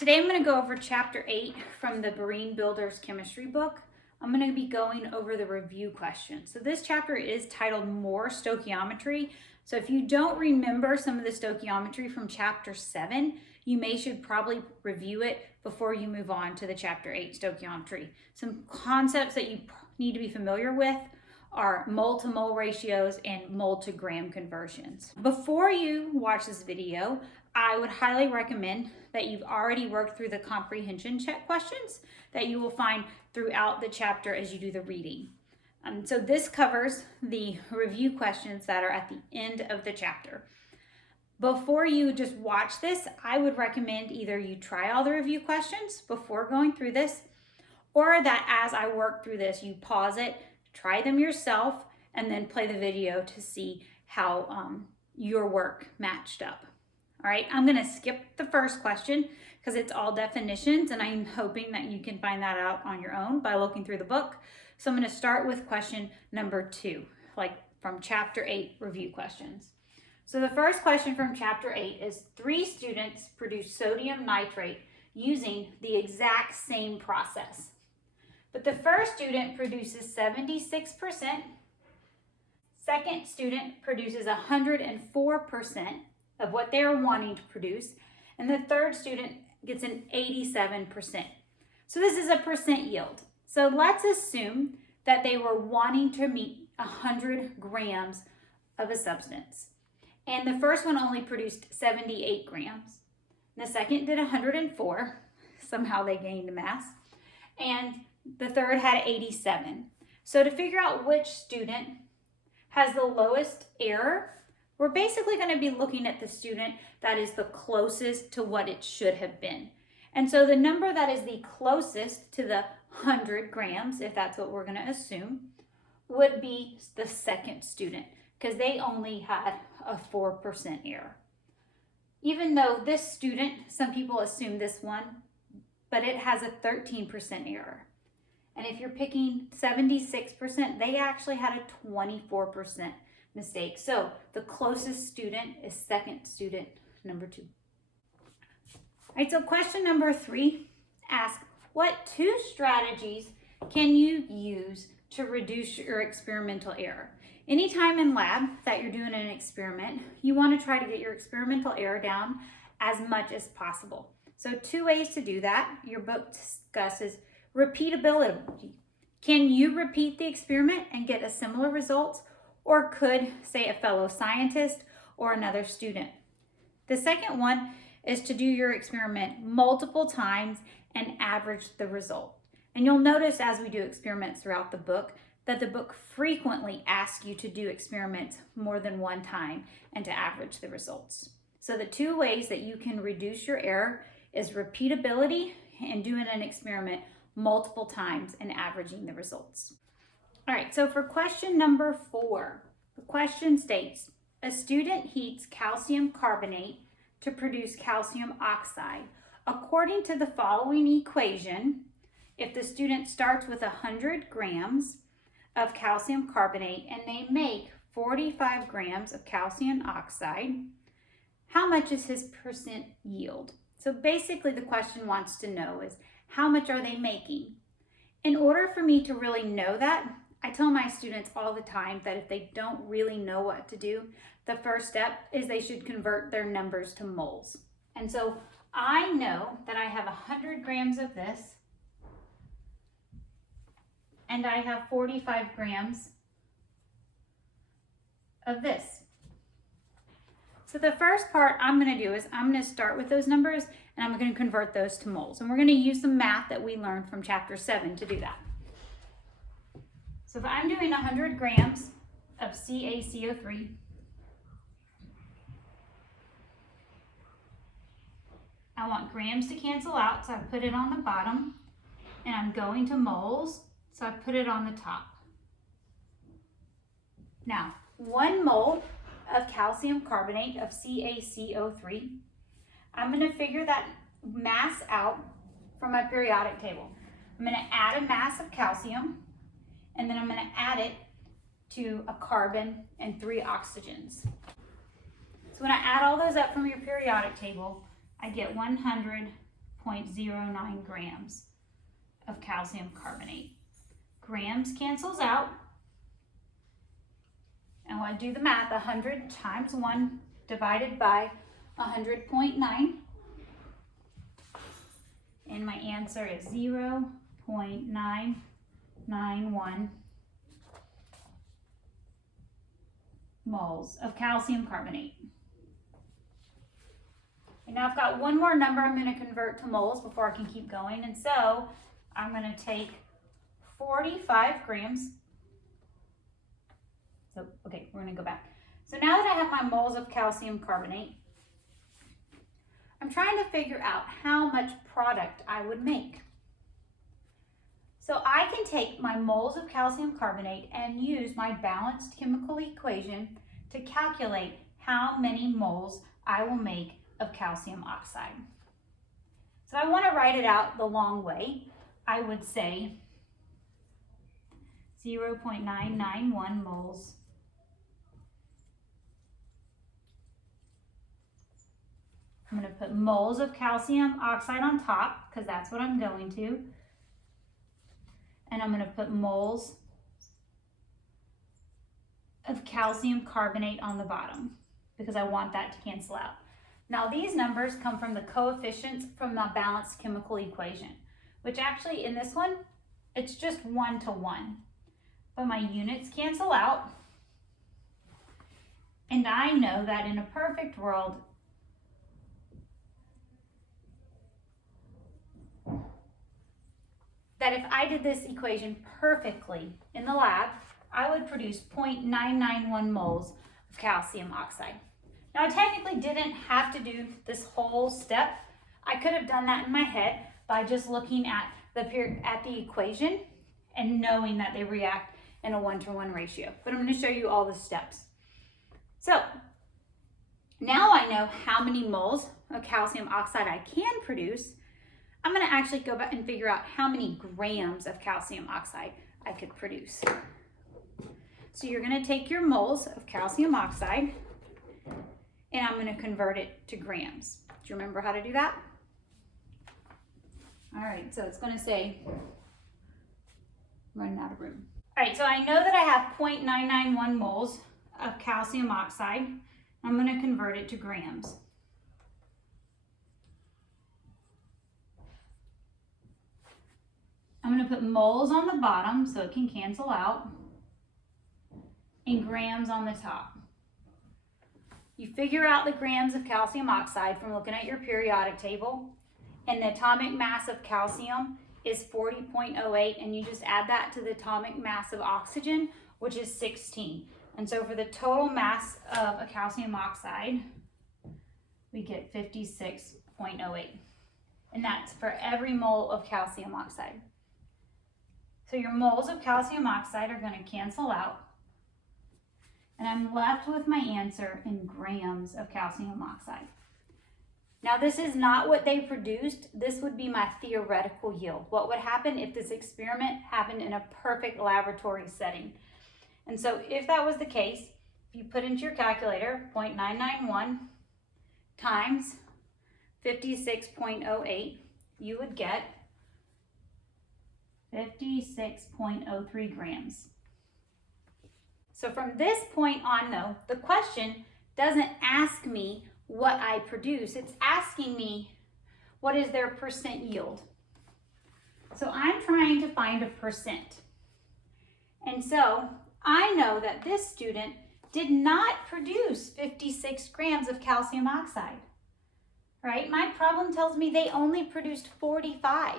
Today I'm going to go over Chapter 8 from the Berean Builder's Chemistry book. I'm going to be going over the review questions. So this chapter is titled More Stoichiometry. So if you don't remember some of the stoichiometry from Chapter 7, you should probably review it before you move on to the Chapter 8 stoichiometry. Some concepts that you need to be familiar with are mole to mole ratios and mole to gram conversions. Before you watch this video, I would highly recommend that you've already worked through the comprehension check questions that you will find throughout the chapter as you do the reading. So this covers the review questions that are at the end of the chapter. Before you just watch this, I would recommend either you try all the review questions before going through this, or that as I work through this, you pause it, try them yourself, and then play the video to see how your work matched up. All right, I'm gonna skip the first question because it's all definitions, and I'm hoping that you can find that out on your own by looking through the book. So I'm gonna start with question number 2, like from Chapter 8 review questions. So the first question from Chapter 8 is 3 students produce sodium nitrate using the exact same process. But the first student produces 76%, second student produces 104% of what they're wanting to produce, and the third student gets an 87%. So this is a percent yield. So let's assume that they were wanting to meet 100 grams of a substance. And the first one only produced 78 grams. The second did 104. Somehow they gained mass. And the third had 87. So to figure out which student has the lowest error, we're basically going to be looking at the student that is the closest to what it should have been. And so the number that is the closest to the 100 grams, if that's what we're going to assume, would be the second student, because they only had a 4% error. Even though this student, some people assume this one, but it has a 13% error. And if you're picking 76%, they actually had a 24% mistake. So the closest student is second student number 2. All right, so question number 3 asks, what 2 strategies can you use to reduce your experimental error? Anytime in lab that you're doing an experiment, you want to try to get your experimental error down as much as possible. So 2 ways to do that. Your book discusses repeatability. Can you repeat the experiment and get a similar result? Or could, say, a fellow scientist or another student? The second one is to do your experiment multiple times and average the result. And you'll notice as we do experiments throughout the book that the book frequently asks you to do experiments more than one time and to average the results. So the 2 ways that you can reduce your error is repeatability and doing an experiment multiple times and averaging the results. All right, so for question number 4, the question states, a student heats calcium carbonate to produce calcium oxide. According to the following equation, if the student starts with 100 grams of calcium carbonate and they make 45 grams of calcium oxide, how much is his percent yield? So basically the question wants to know is, how much are they making? In order for me to really know that, I tell my students all the time that if they don't really know what to do, the first step is they should convert their numbers to moles. And so I know that I have 100 grams of this, and I have 45 grams of this. So the first part I'm going to do is I'm going to start with those numbers and I'm going to convert those to moles. And we're going to use the math that we learned from Chapter 7 to do that. So if I'm doing 100 grams of CaCO3, I want grams to cancel out, so I put it on the bottom, and I'm going to moles, so I put it on the top. Now, 1 mole of calcium carbonate of CaCO3, I'm going to figure that mass out from my periodic table. I'm going to add a mass of calcium, and then I'm going to add it to a carbon and 3 oxygens. So when I add all those up from your periodic table, I get 100 0.09 grams of calcium carbonate. Grams cancels out. And when I do the math, 100 times 1 divided by 100.9. And my answer is 0.991 moles of calcium carbonate. And now I've got one more number I'm going to convert to moles before I can keep going. And so I'm going to take 45 grams. So, okay, we're going to go back. So now that I have my moles of calcium carbonate, I'm trying to figure out how much product I would make. So I can take my moles of calcium carbonate and use my balanced chemical equation to calculate how many moles I will make of calcium oxide. So I want to write it out the long way. I would say 0.991 moles I'm going to put moles of calcium oxide on top because that's what I'm going to. And I'm going to put moles of calcium carbonate on the bottom because I want that to cancel out. Now these numbers come from the coefficients from the balanced chemical equation, which actually in this one, it's just 1 to 1. But my units cancel out. And I know that in a perfect world, that if I did this equation perfectly in the lab, I would produce 0.991 moles of calcium oxide. Now I technically didn't have to do this whole step. I could have done that in my head by just looking at the equation and knowing that they react in a 1-to-1 ratio. But I'm going to show you all the steps. So now I know how many moles of calcium oxide I can produce. I'm going to actually go back and figure out how many grams of calcium oxide I could produce. So you're going to take your moles of calcium oxide and I'm going to convert it to grams. Do you remember how to do that? All right, so it's going to say, running out of room. All right, so I know that I have 0.991 moles of calcium oxide. I'm going to convert it to grams. I'm going to put moles on the bottom so it can cancel out, and grams on the top. You figure out the grams of calcium oxide from looking at your periodic table, and the atomic mass of calcium is 40.08, and you just add that to the atomic mass of oxygen, which is 16. And so for the total mass of a calcium oxide, we get 56.08. And that's for every mole of calcium oxide. So your moles of calcium oxide are going to cancel out. And I'm left with my answer in grams of calcium oxide. Now this is not what they produced. This would be my theoretical yield. What would happen if this experiment happened in a perfect laboratory setting? And so if that was the case, if you put into your calculator 0.991 times 56.08, you would get 56.03 grams. So from this point on though, the question doesn't ask me what I produce. It's asking me what is their percent yield. So I'm trying to find a percent. And so I know that this student did not produce 56 grams of calcium oxide, right? My problem tells me they only produced 45.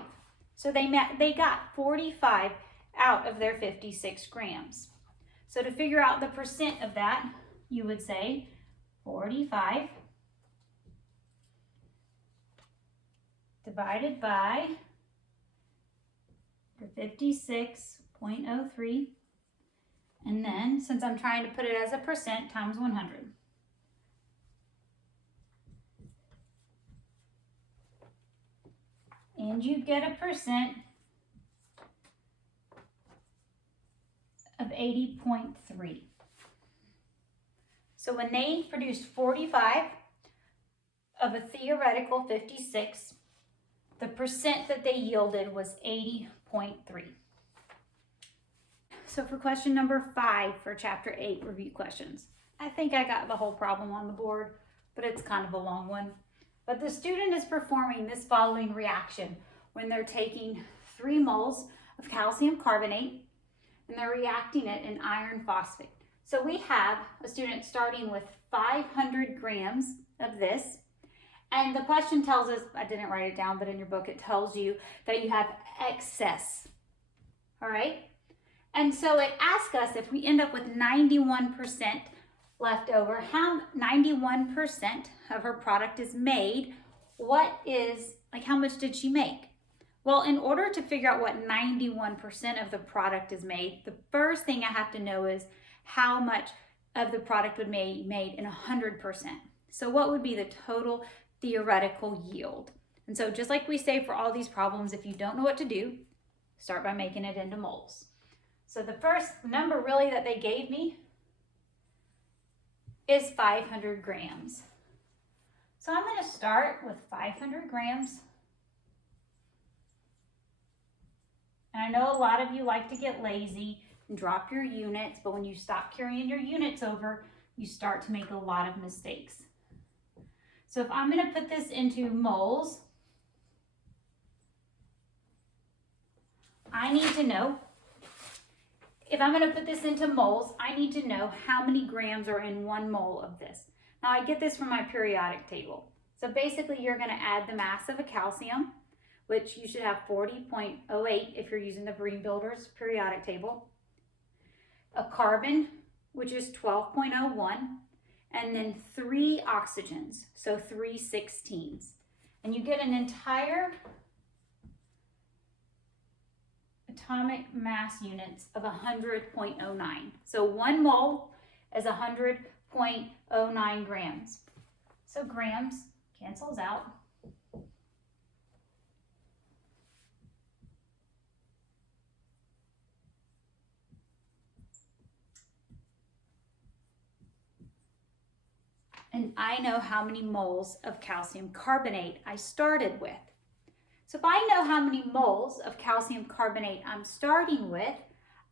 So they got 45 out of their 56 grams. So to figure out the percent of that, you would say 45 divided by the 56.03. And then, since I'm trying to put it as a percent, times 100. And you get a percent of 80.3. So when they produced 45 of a theoretical 56, The percent that they yielded was 80.3. So for question number 5 for chapter 8 review questions, I think I got the whole problem on the board, but it's kind of a long one. But the student is performing this following reaction when they're taking 3 moles of calcium carbonate and they're reacting it in iron phosphate. So we have a student starting with 500 grams of this. And the question tells us, I didn't write it down, but in your book it tells you that you have excess. All right? And so it asks us if we end up with 91% left over, how 91% of her product is made, how much did she make? Well, in order to figure out what 91% of the product is made, the first thing I have to know is how much of the product would be made in 100%. So what would be the total theoretical yield? And so just like we say for all these problems, if you don't know what to do, start by making it into moles. So the first number really that they gave me is 500 grams. So I'm going to start with 500 grams. And I know a lot of you like to get lazy and drop your units, but when you stop carrying your units over, you start to make a lot of mistakes. So if I'm going to put this into moles, I need to know how many grams are in 1 mole of this. Now I get this from my periodic table. So basically you're going to add the mass of a calcium, which you should have 40.08 if you're using the Berean Builder's periodic table. A carbon, which is 12.01, and then 3 oxygens, so 3 16s. And you get an entire atomic mass units of 100.09. So 1 mole is 100.09 grams. So grams cancels out. And I know how many moles of calcium carbonate I started with. So if I know how many moles of calcium carbonate I'm starting with,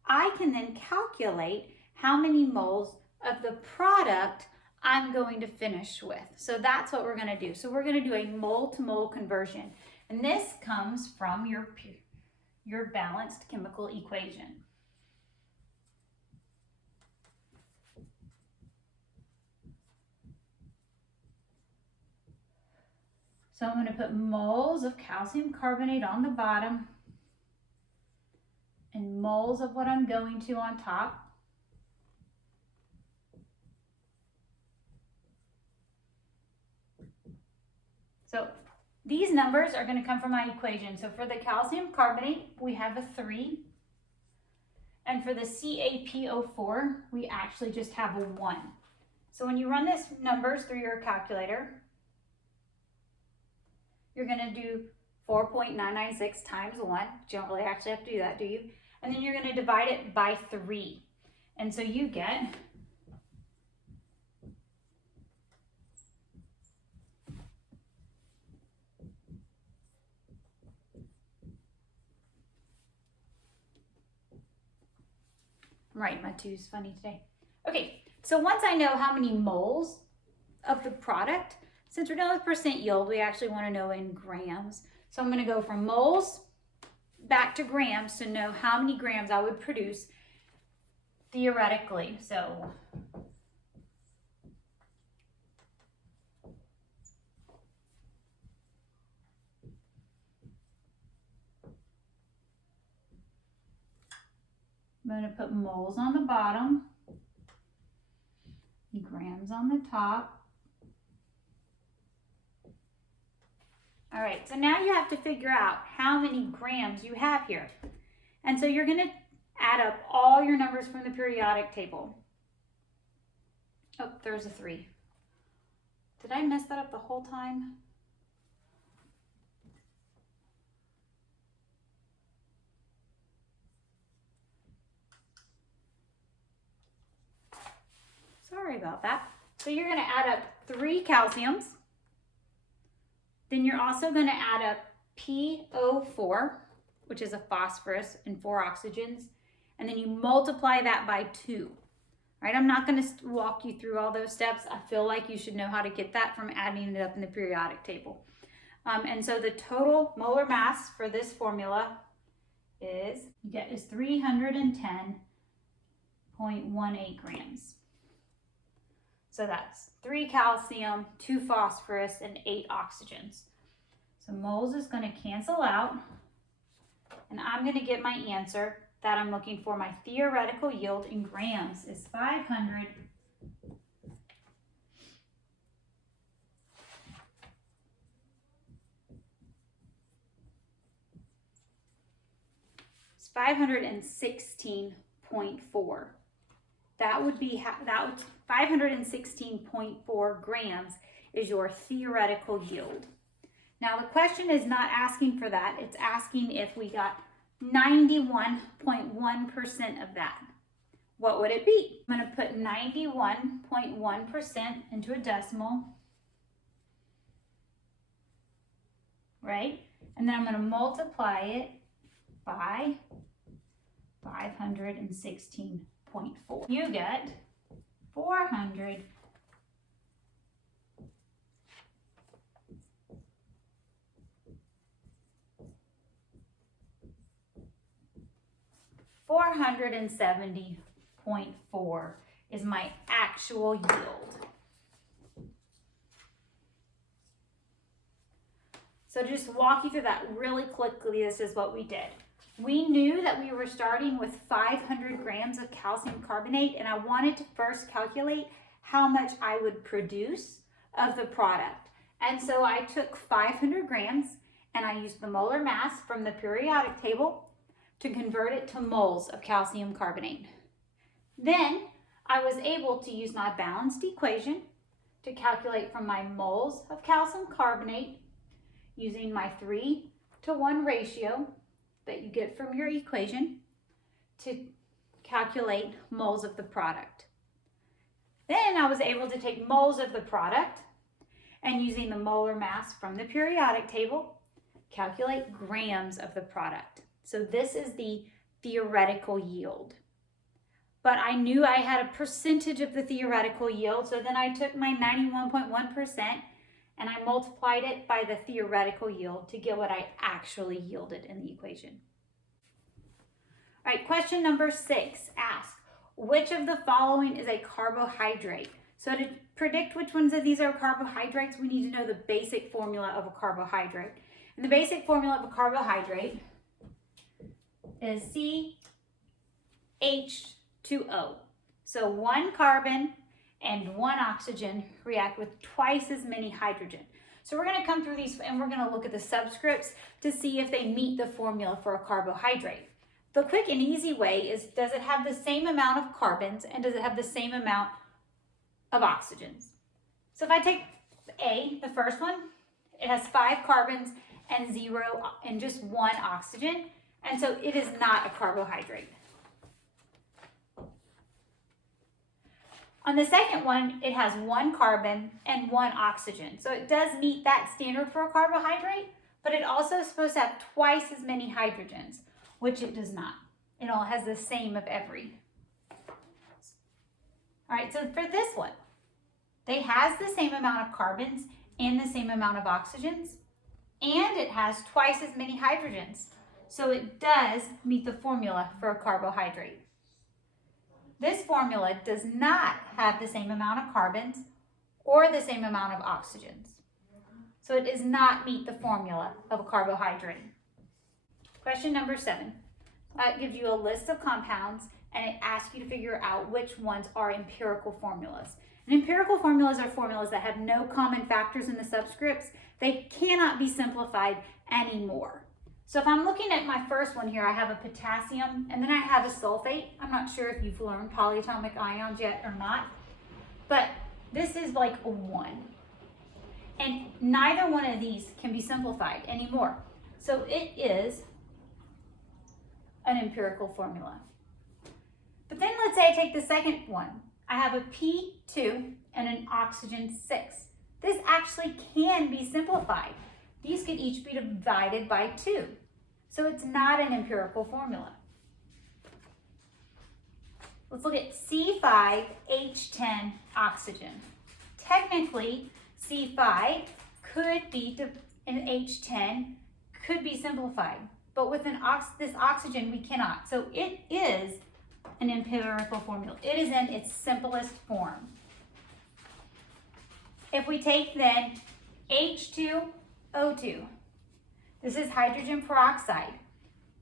I can then calculate how many moles of the product I'm going to finish with. So that's what we're going to do. So we're going to do a mole to mole conversion. And this comes from your balanced chemical equation. So I'm going to put moles of calcium carbonate on the bottom and moles of what I'm going to on top. So these numbers are going to come from my equation. So for the calcium carbonate, we have a 3. And for the CaPO4, we actually just have a 1. So when you run these numbers through your calculator, you're going to do 4.996 times 1. You don't really actually have to do that, do you? And then you're going to divide it by 3. And so you get right, my 2's funny today. Okay, so once I know how many moles of the product, since we're done with percent yield, we actually want to know in grams. So I'm going to go from moles back to grams to know how many grams I would produce theoretically. So I'm going to put moles on the bottom, grams on the top. All right, so now you have to figure out how many grams you have here. And so you're going to add up all your numbers from the periodic table. Oh, there's a 3. Did I mess that up the whole time? Sorry about that. So you're going to add up 3 calciums. Then you're also going to add up PO4, which is a phosphorus and 4 oxygens, and then you multiply that by 2. Right, I'm not going to walk you through all those steps. I feel like you should know how to get that from adding it up in the periodic table. And so the total molar mass for this formula is 310.18 grams. So that's 3 calcium, 2 phosphorus, and 8 oxygens. So moles is going to cancel out, and I'm going to get my answer that I'm looking for. My theoretical yield in grams is 500 516.4. That would 516.4 grams is your theoretical yield. Now the question is not asking for that. It's asking if we got 91.1% of that. What would it be? I'm going to put 91.1% into a decimal, right? And then I'm going to multiply it by 516.4. You get 400 470.4 is my actual yield. So to just walk you through that really quickly, this is what we did. We knew that we were starting with 500 grams of calcium carbonate, and I wanted to first calculate how much I would produce of the product. And so I took 500 grams and I used the molar mass from the periodic table to convert it to moles of calcium carbonate. Then I was able to use my balanced equation to calculate from my moles of calcium carbonate using my 3:1 ratio that you get from your equation to calculate moles of the product. Then I was able to take moles of the product and using the molar mass from the periodic table, calculate grams of the product. So this is the theoretical yield. But I knew I had a percentage of the theoretical yield, so then I took my 91.1% and I multiplied it by the theoretical yield to get what I actually yielded in the equation. All right, question number 6 asks, which of the following is a carbohydrate? So to predict which ones of these are carbohydrates, we need to know the basic formula of a carbohydrate. And the basic formula of a carbohydrate is CH2O. So 1 carbon and 1 oxygen react with twice as many hydrogen. So we're going to come through these and we're going to look at the subscripts to see if they meet the formula for a carbohydrate. The quick and easy way is, does it have the same amount of carbons and does it have the same amount of oxygens? So if I take A, the first one, it has 5 carbons and 0 and just 1 oxygen. And so it is not a carbohydrate. On the second one, it has 1 carbon and 1 oxygen. So it does meet that standard for a carbohydrate, but it also is supposed to have twice as many hydrogens, which it does not. It all has the same of every. All right, so for this one, it has the same amount of carbons and the same amount of oxygens, and it has twice as many hydrogens. So it does meet the formula for a carbohydrate. This formula does not have the same amount of carbons or the same amount of oxygens. So it does not meet the formula of a carbohydrate. Question number 7. It gives you a list of compounds and it asks you to figure out which ones are empirical formulas. And empirical formulas are formulas that have no common factors in the subscripts. They cannot be simplified anymore. So if I'm looking at my first one here, I have a potassium and then I have a sulfate. I'm not sure if you've learned polyatomic ions yet or not, but this is like a 1. And neither one of these can be simplified anymore. So it is an empirical formula. But then let's say I take the second one. I have a P2 and an oxygen 6. This actually can be simplified. these could each be divided by 2. So it's not an empirical formula. Let's look at C5H10 oxygen. Technically, C5 could be, and H10 could be simplified, but with this oxygen, we cannot. So it is an empirical formula. It is in its simplest form. If we take then H2O2, this is hydrogen peroxide.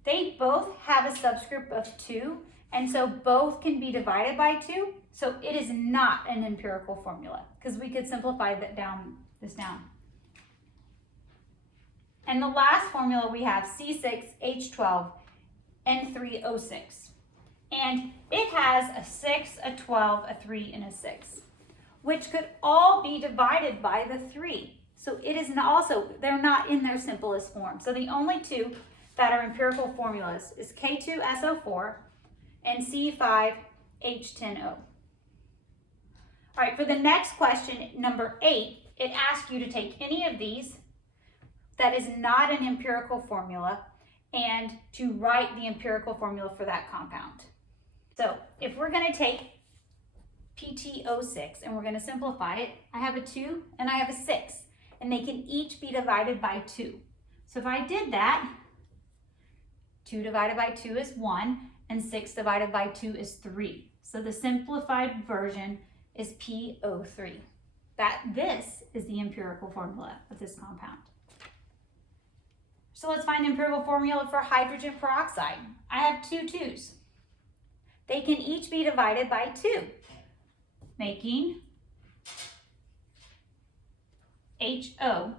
They both have a subscript of 2, and so both can be divided by 2. So it is not an empirical formula because we could simplify this down. And the last formula we have C6H12N3O6. And it has a 6, a 12, a 3, and a 6, which could all be divided by the 3. So it is also, they're not in their simplest form. So the only 2 that are empirical formulas is K2SO4 and C5H10O. All right, for the next question, number 8, it asks you to take any of these that is not an empirical formula and to write the empirical formula for that compound. So if we're going to take PTO6 and we're going to simplify it, I have a 2 and I have a 6, and they can each be divided by 2. So if I did that, 2 divided by 2 is 1, and 6 divided by 2 is 3. So the simplified version is PO3. This is the empirical formula of this compound. So let's find the empirical formula for hydrogen peroxide. I have 2 2's. They can each be divided by 2, making HO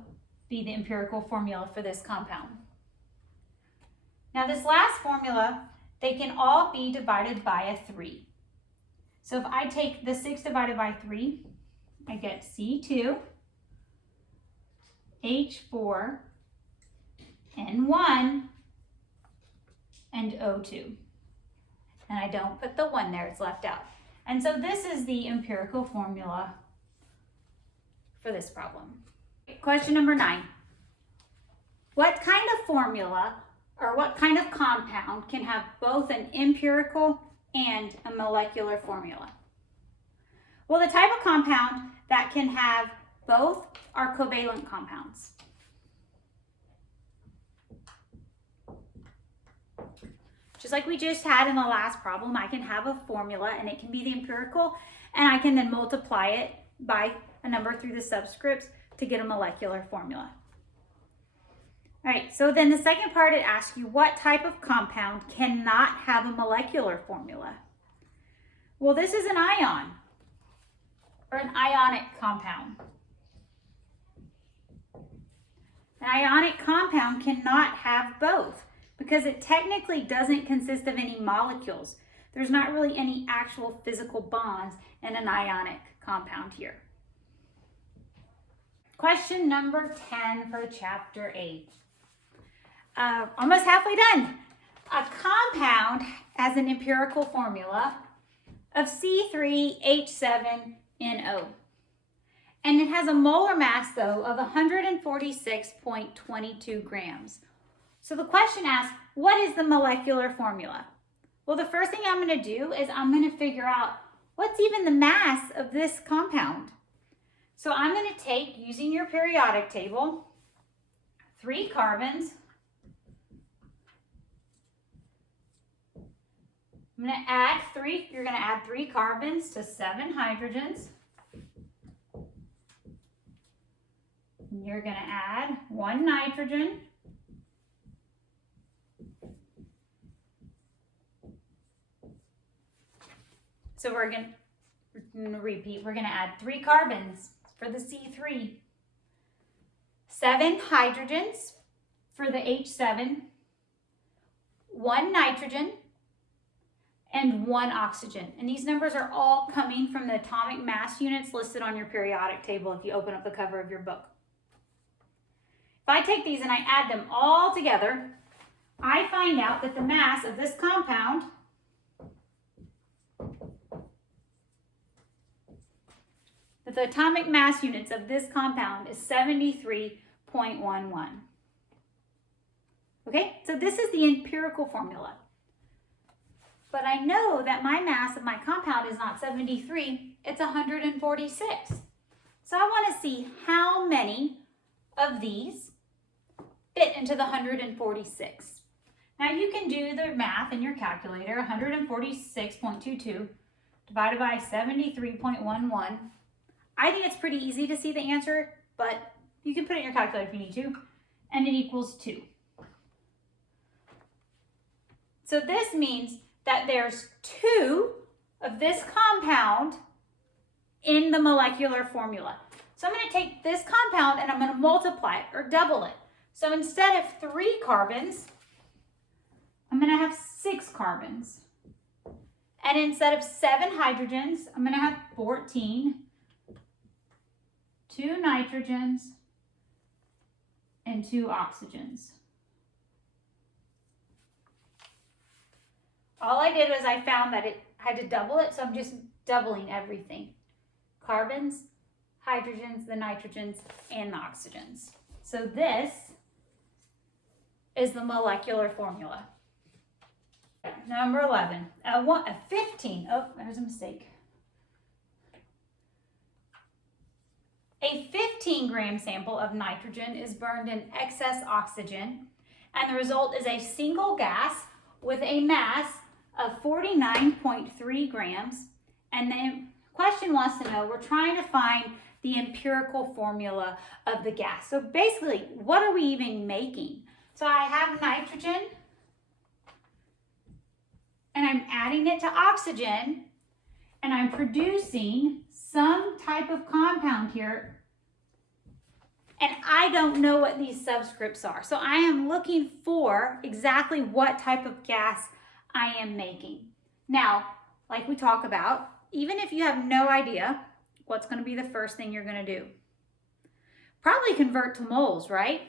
be the empirical formula for this compound. Now this last formula, they can all be divided by a 3. So if I take the 6 divided by 3, I get C2, H4, N1, and O2. And I don't put the 1 there, it's left out. And so this is the empirical formula for this problem. Question number 9. What kind of formula or what kind of compound can have both an empirical and a molecular formula? Well, the type of compound that can have both are covalent compounds. Just like we just had in the last problem, I can have a formula and it can be the empirical, and I can then multiply it by a number through the subscripts to get a molecular formula. All right, so then the second part, it asks you what type of compound cannot have a molecular formula. Well, this is an ion or an ionic compound. An ionic compound cannot have both because it technically doesn't consist of any molecules. There's not really any actual physical bonds in an ionic compound here. Question number 10 for chapter 8. Almost halfway done. A compound has an empirical formula of C3H7NO. And it has a molar mass, though, of 146.22 grams. So the question asks, what is the molecular formula? Well, the first thing I'm going to do is I'm going to figure out what's even the mass of this compound. So I'm going to take, using your periodic table, 3 carbons. I'm going to add 3, you're going to add 3 carbons to 7 hydrogens. You're going to add 1 nitrogen. So we're going to repeat. We're going to add 3 carbons for the C3, 7 hydrogens for the H7, 1 nitrogen, and 1 oxygen. And these numbers are all coming from the atomic mass units listed on your periodic table if you open up the cover of your book. If I take these and I add them all together, I find out that the mass of this compound the atomic mass units of this compound is 73.6 0.11. Okay, so this is the empirical formula. But I know that my mass of my compound is not 73, it's 146. So I want to see how many of these fit into the 146. Now you can do the math in your calculator. 146.22 divided by 73.11. I think it's pretty easy to see the answer, but you can put it in your calculator if you need to, and it equals 2. So this means that there's 2 of this compound in the molecular formula. So I'm going to take this compound and I'm going to multiply it or double it. So instead of 3 carbons, I'm going to have 6 carbons. And instead of 7 hydrogens, I'm going to have 14, 2 nitrogens, and 2 oxygens. All I did was I found that it had to double it, so I'm just doubling everything. Carbons, hydrogens, the nitrogens, and the oxygens. So this is the molecular formula. Number 11, 15, oh, there's a mistake. A 15-gram sample of nitrogen is burned in excess oxygen, and the result is a single gas with a mass of 49.3 grams. And the question wants to know, we're trying to find the empirical formula of the gas. So basically, what are we even making? So I have nitrogen, and I'm adding it to oxygen, and I'm producing some type of compound here, and I don't know what these subscripts are. So I am looking for exactly what type of gas I am making. Now, like we talk about, even if you have no idea, what's going to be the first thing you're going to do? Probably convert to moles, right?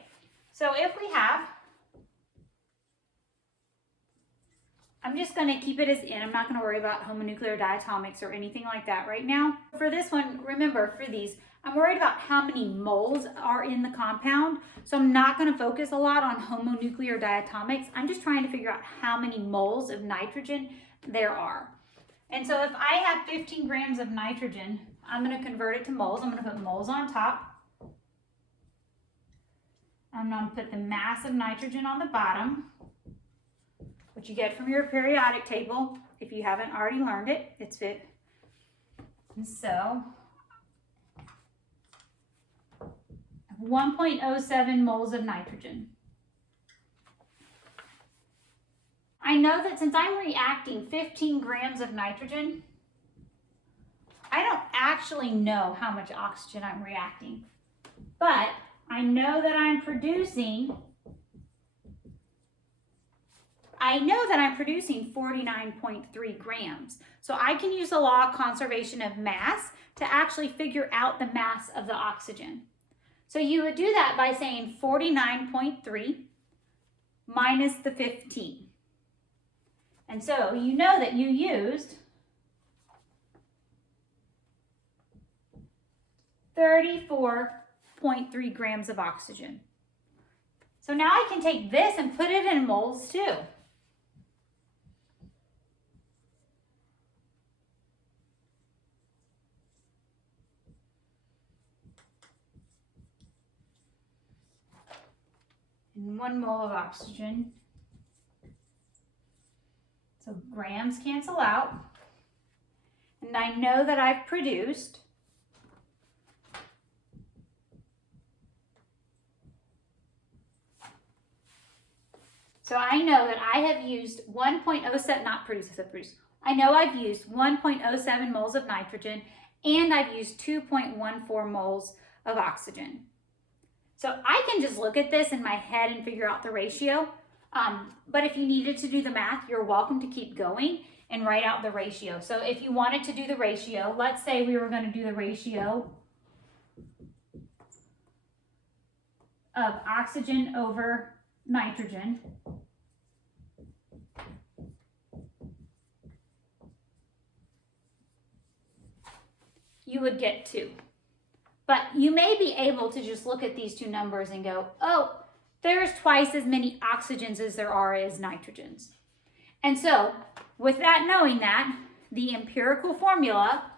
So if we have, I'm just going to keep it as in. I'm not going to worry about homonuclear diatomics or anything like that right now. For this one, remember, for these, I'm worried about how many moles are in the compound. So I'm not going to focus a lot on homonuclear diatomics. I'm just trying to figure out how many moles of nitrogen there are. And so if I have 15 grams of nitrogen, I'm going to convert it to moles. I'm going to put moles on top. I'm going to put the mass of nitrogen on the bottom, which you get from your periodic table. If you haven't already learned it, it's fit. And so 1.07 moles of nitrogen. I know that since I'm reacting 15 grams of nitrogen, I don't actually know how much oxygen I'm reacting, but I know that I'm producing 49.3 grams. So I can use the law of conservation of mass to actually figure out the mass of the oxygen. So you would do that by saying 49.3 minus the 15. And so you know that you used 34.3 grams of oxygen. So now I can take this and put it in moles too. And 1 mole of oxygen. So grams cancel out. And I know that I've produced 1.07, not produced, I said produced. I know I've used 1.07 moles of nitrogen, and I've used 2.14 moles of oxygen. So I can just look at this in my head and figure out the ratio. But if you needed to do the math, you're welcome to keep going and write out the ratio. So if you wanted to do the ratio, let's say we were going to do the ratio of oxygen over nitrogen. You would get 2. But you may be able to just look at these two numbers and go, oh, there's twice as many oxygens as there are as nitrogens. And so, with that knowing that, the empirical formula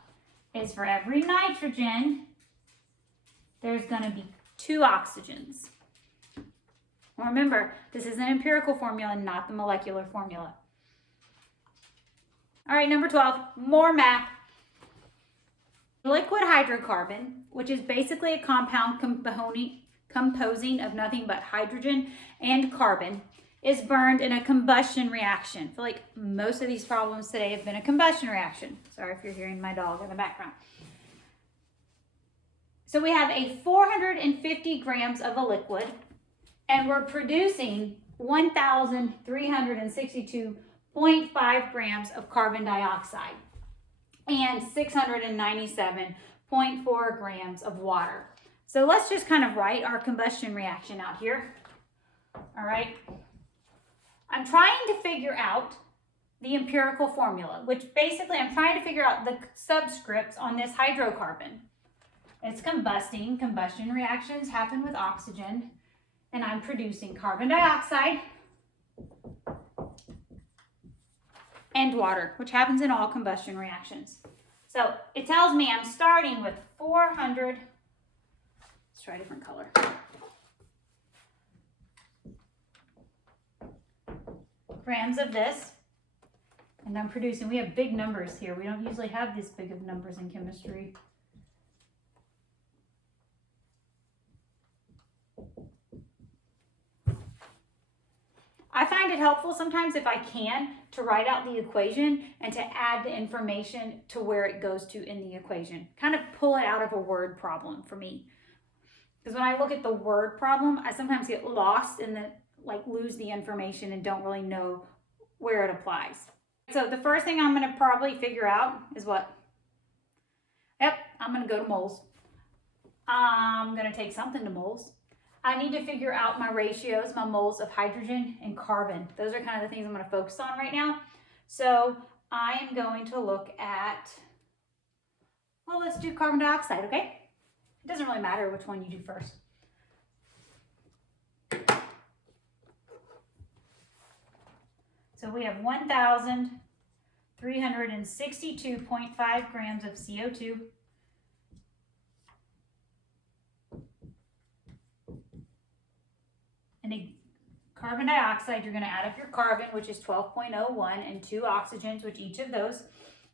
is for every nitrogen, there's going to be 2 oxygens. Well, remember, this is an empirical formula, not the molecular formula. All right, number 12, more math. Liquid hydrocarbon, which is basically a compound composing of nothing but hydrogen and carbon, is burned in a combustion reaction. I feel like most of these problems today have been a combustion reaction. Sorry if you're hearing my dog in the background. So we have a 450 grams of a liquid, and we're producing 1,362.5 grams of carbon dioxide and 697.4 grams of water. So let's just kind of write our combustion reaction out here. All right. I'm trying to figure out the empirical formula, which basically I'm trying to figure out the subscripts on this hydrocarbon. It's combusting. Combustion reactions happen with oxygen, and I'm producing carbon dioxide and water, which happens in all combustion reactions. So it tells me I'm starting with 400, let's try a different color. Grams of this, and I'm producing, we have big numbers here. We don't usually have this big of numbers in chemistry. I find it helpful sometimes if I can to write out the equation and to add the information to where it goes to in the equation. Kind of pull it out of a word problem for me. Because when I look at the word problem, I sometimes get lost in the, lose the information and don't really know where it applies. So the first thing I'm going to probably figure out is what? Yep, I'm going to go to moles. I'm going to take something to moles. I need to figure out my ratios, my moles of hydrogen and carbon. Those are kind of the things I'm going to focus on right now. So I am going to look at, well, let's do carbon dioxide, okay? It doesn't really matter which one you do first. So we have 1,362.5 grams of CO2. And carbon dioxide, you're going to add up your carbon, which is 12.01, and 2 oxygens, which each of those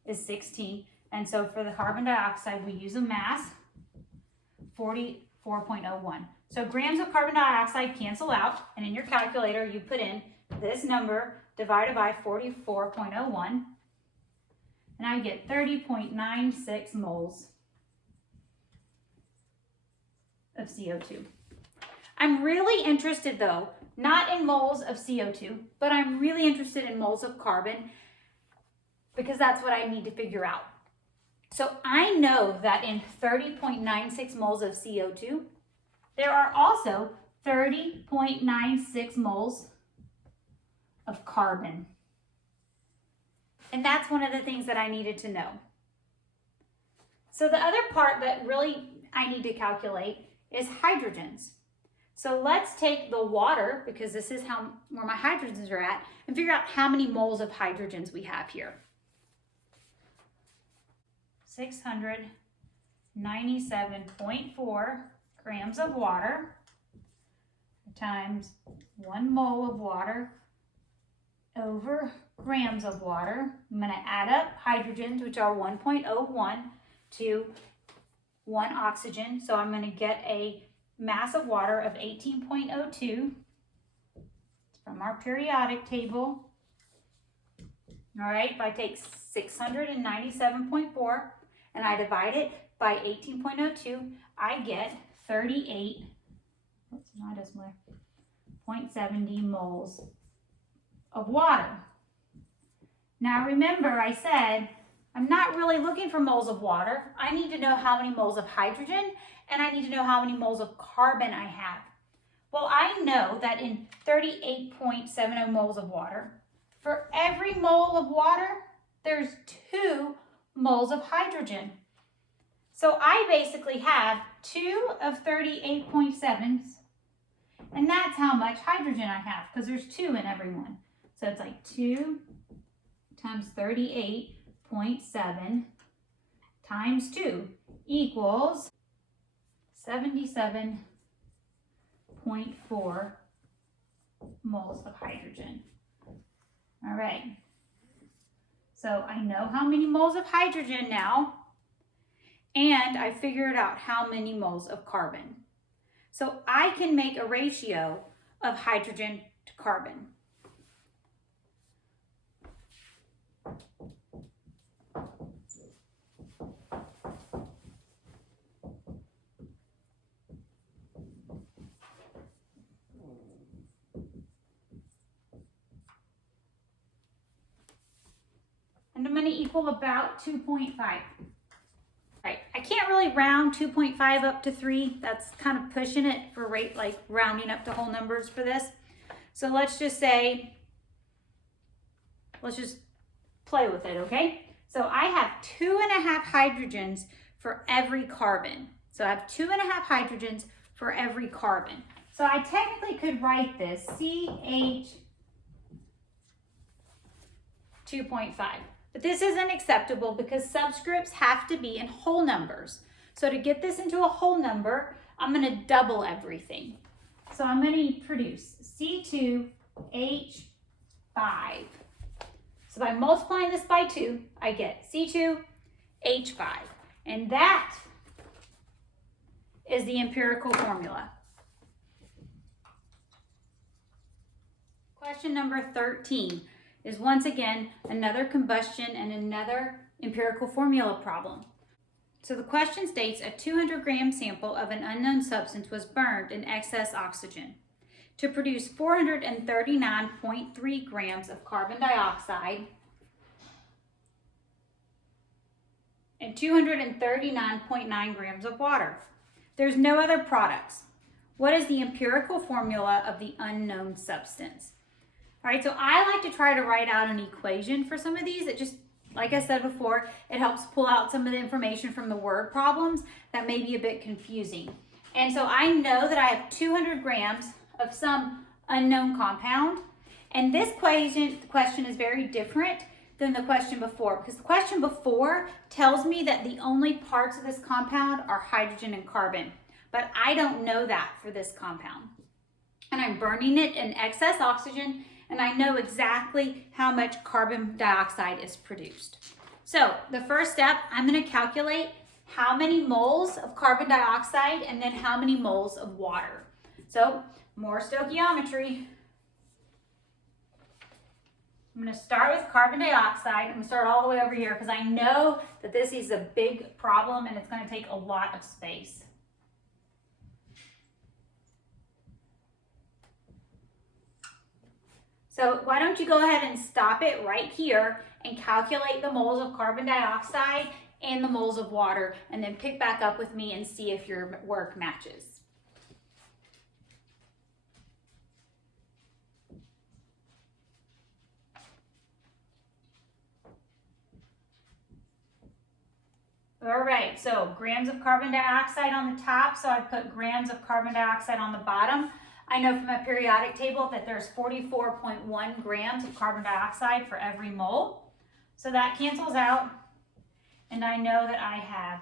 is 16. And so for the carbon dioxide, we use a mass, 44.01. So grams of carbon dioxide cancel out, and in your calculator, you put in this number divided by 44.01, and I get 30.96 moles of CO2. I'm really interested, though, not in moles of CO2, but I'm really interested in moles of carbon because that's what I need to figure out. So I know that in 30.96 moles of CO2, there are also 30.96 moles of carbon. And that's one of the things that I needed to know. So the other part that really I need to calculate is hydrogens. So let's take the water, because this is where my hydrogens are at, and figure out how many moles of hydrogens we have here. 697.4 grams of water times 1 mole of water over grams of water. I'm going to add up hydrogens, which are 1.01 to 1 oxygen. So I'm going to get a mass of water of 18.02. It's from our periodic table. All right, if I take 697.4 and I divide it by 18.02, I get 38.70 moles of water. Now remember, I said I'm not really looking for moles of water. I need to know how many moles of hydrogen, and I need to know how many moles of carbon I have. Well, I know that in 38.70 moles of water, for every mole of water, there's 2 moles of hydrogen. So I basically have 2 of 38.7s, and that's how much hydrogen I have, because there's 2 in every one. So it's like 2 times 38.7 times 2 equals 77.4 moles of hydrogen. All right. So I know how many moles of hydrogen now, and I figured out how many moles of carbon. So I can make a ratio of hydrogen to carbon. And I'm going to equal about 2.5. Right, I can't really round 2.5 up to 3. That's kind of pushing it for rate, like rounding up to whole numbers for this. So let's just say, let's just play with it, okay? So I have 2.5 hydrogens for every carbon. So I have 2.5 hydrogens for every carbon. So I technically could write this CH 2.5. But this isn't acceptable because subscripts have to be in whole numbers. So to get this into a whole number, I'm going to double everything. So I'm going to produce C2H5. So by multiplying this by 2, I get C2H5. And that is the empirical formula. Question number 13. Is once again another combustion and another empirical formula problem. So the question states a 200-gram sample of an unknown substance was burned in excess oxygen to produce 439.3 grams of carbon dioxide and 239.9 grams of water. There's no other products. What is the empirical formula of the unknown substance? All right, so I like to try to write out an equation for some of these. It just, like I said before, it helps pull out some of the information from the word problems that may be a bit confusing. And so I know that I have 200 grams of some unknown compound. And this question is very different than the question before, because the question before tells me that the only parts of this compound are hydrogen and carbon. But I don't know that for this compound. And I'm burning it in excess oxygen, and I know exactly how much carbon dioxide is produced. So the first step, I'm going to calculate how many moles of carbon dioxide and then how many moles of water. So more stoichiometry. I'm going to start with carbon dioxide. I'm going to start all the way over here because I know that this is a big problem and it's going to take a lot of space. So why don't you go ahead and stop it right here and calculate the moles of carbon dioxide and the moles of water, and then pick back up with me and see if your work matches. All right, so grams of carbon dioxide on the top, so I put grams of carbon dioxide on the bottom. I know from my periodic table that there's 44.1 grams of carbon dioxide for every mole. So that cancels out, and I know that I have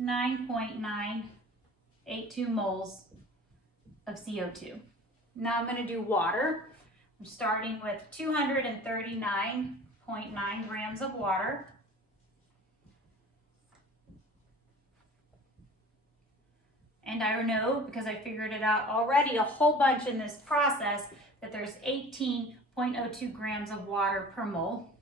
9.982 moles of CO2. Now I'm going to do water. I'm starting with 239.9 grams of water. And I know, because I figured it out already a whole bunch in this process, that there's 18.02 grams of water per mole.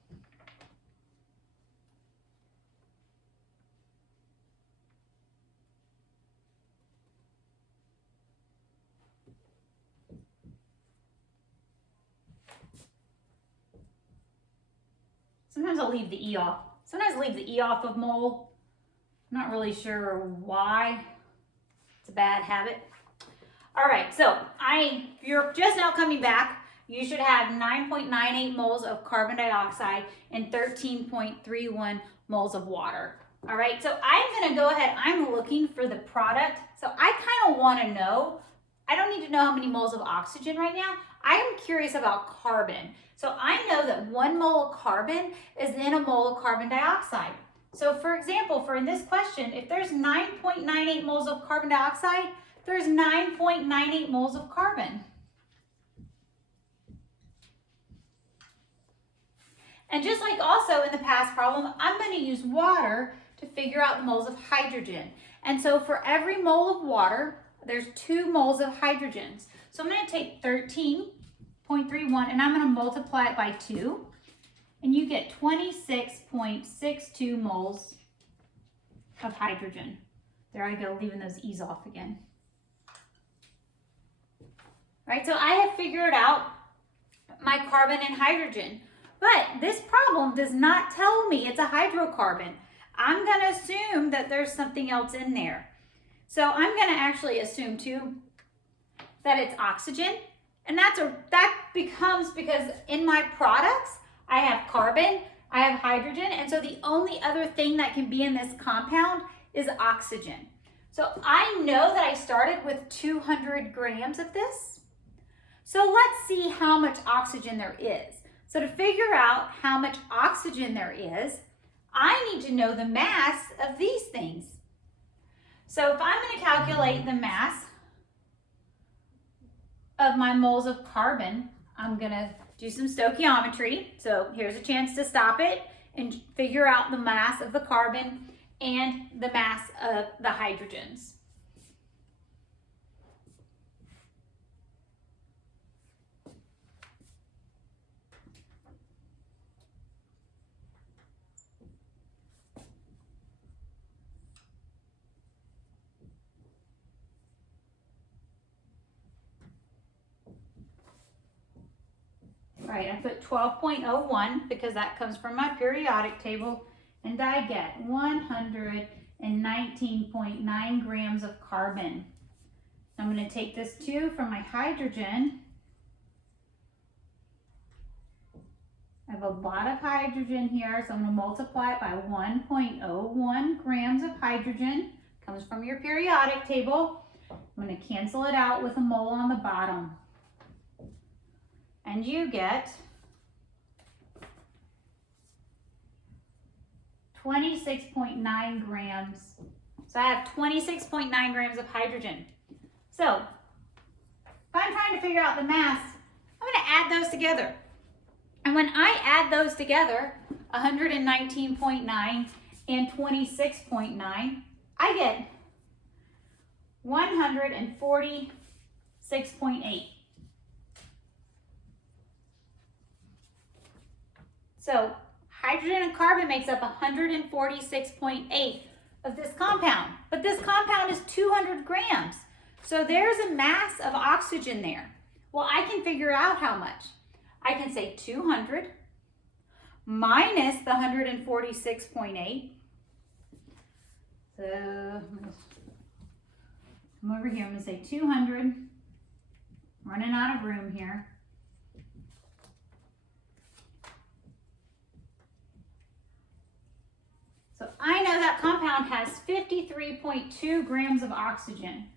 Sometimes I'll leave the E off. Sometimes I leave the E off of mole. I'm not really sure why. It's a bad habit. All right, so if you're just now coming back, you should have 9.98 moles of carbon dioxide and 13.31 moles of water. All right, so I'm gonna go ahead, I'm looking for the product. So I kind of wanna know, I don't need to know how many moles of oxygen right now. I am curious about carbon. So I know that 1 mole of carbon is in a mole of carbon dioxide. So for example, for in this question, if there's 9.98 moles of carbon dioxide, there's 9.98 moles of carbon. And just like also in the past problem, I'm going to use water to figure out the moles of hydrogen. And so for every mole of water, there's 2 moles of hydrogens. So I'm going to take 13.31 and I'm going to multiply it by 2. And you get 26.62 moles of hydrogen. There I go, leaving those E's off again. All right, so I have figured out my carbon and hydrogen. But this problem does not tell me it's a hydrocarbon. I'm going to assume that there's something else in there. So I'm going to actually assume too that it's oxygen. And that becomes because in my products, I have carbon, I have hydrogen, and so the only other thing that can be in this compound is oxygen. So I know that I started with 200 grams of this. So let's see how much oxygen there is. So to figure out how much oxygen there is, I need to know the mass of these things. So if I'm going to calculate the mass of my moles of carbon, I'm going to do some stoichiometry. So here's a chance to stop it and figure out the mass of the carbon and the mass of the hydrogens. All right, I put 12.01 because that comes from my periodic table, and I get 119.9 grams of carbon. I'm going to take this 2 from my hydrogen. I have a lot of hydrogen here, so I'm going to multiply it by 1.01 grams of hydrogen. Comes from your periodic table. I'm going to cancel it out with a mole on the bottom. And you get 26.9 grams. So I have 26.9 grams of hydrogen. So if I'm trying to figure out the mass, I'm going to add those together. And when I add those together, 119.9 and 26.9, I get 146.8. So hydrogen and carbon makes up 146.8 of this compound. But this compound is 200 grams. So there's a mass of oxygen there. Well, I can figure out how much. I can say 200 minus the 146.8. So come over here. I'm going to say 200. Running out of room here. So I know that compound has 53.2 grams of oxygen.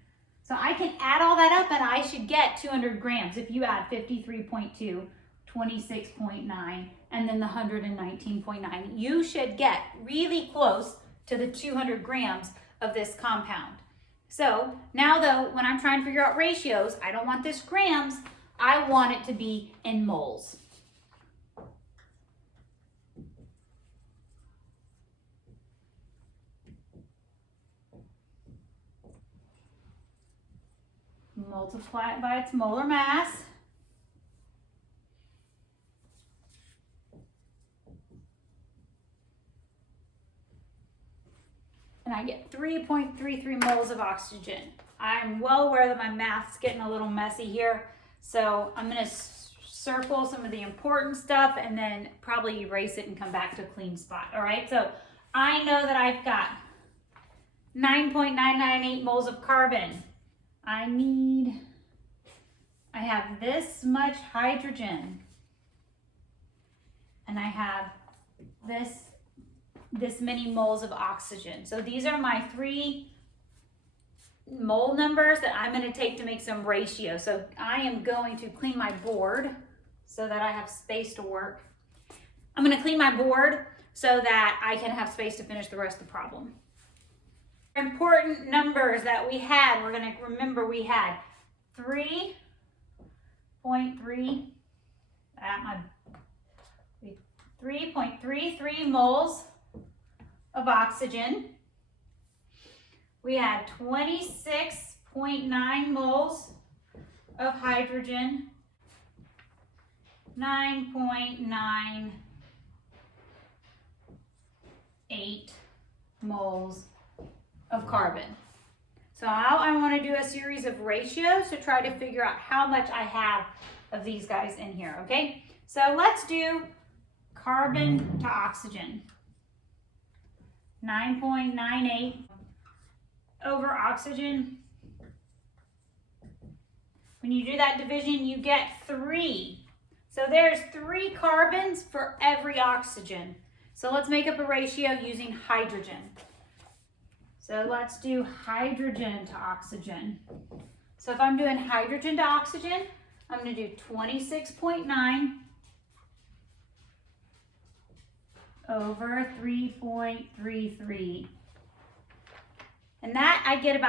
So I can add all that up and I should get 200 grams if you add 53.2, 26.9, and then the 119.9. You should get really close to the 200 grams of this compound. So now though, when I'm trying to figure out ratios, I don't want this grams, I want it to be in moles. Multiply it by its molar mass. And I get 3.33 moles of oxygen. I'm well aware that my math's getting a little messy here, so I'm going to circle some of the important stuff and then probably erase it and come back to a clean spot. All right, so I know that I've got 9.998 moles of carbon. I have this much hydrogen, and I have this this many moles of oxygen. So these are my 3 mole numbers that I'm going to take to make some ratio. So I am going to clean my board so that I have space to work. I'm going to clean my board so that I can have space to finish the rest of the problem. Important numbers that we had, we're going to remember we had 3.33 moles of oxygen. We had 26.9 moles of hydrogen, 9.98 moles of carbon. So now I want to do a series of ratios to try to figure out how much I have of these guys in here, okay? So let's do carbon to oxygen. 9.98 over oxygen. When you do that division, you get 3. So there's 3 carbons for every oxygen. So let's make up a ratio using hydrogen. So let's do hydrogen to oxygen. So if I'm doing hydrogen to oxygen, I'm going to do 26.9 over 3.33. And that I get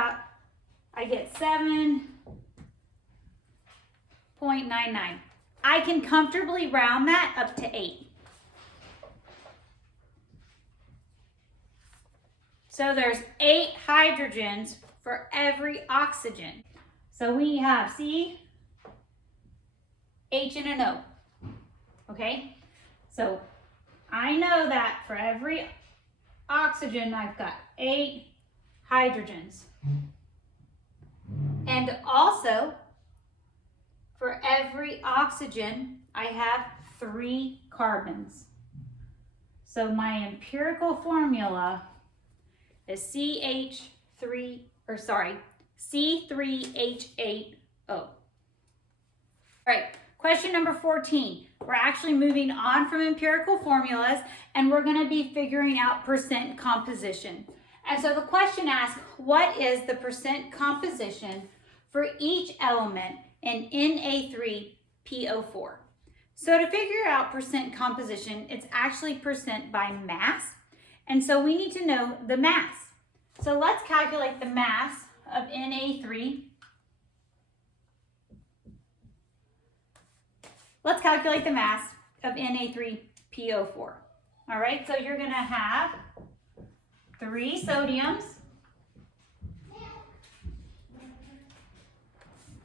7.99. I can comfortably round that up to 8. So there's 8 hydrogens for every oxygen. So we have C, H, and an O. Okay? So I know that for every oxygen, I've got 8 hydrogens. And also, for every oxygen, I have 3 carbons. So my empirical formula is C3H8O. All right, question number 14. We're actually moving on from empirical formulas and we're going to be figuring out percent composition. And so the question asks, what is the percent composition for each element in Na3PO4? So to figure out percent composition, it's actually percent by mass. And so we need to know the mass. So let's calculate the mass of Na3. Let's calculate the mass of Na3PO4. All right, so you're going to have 3 sodiums.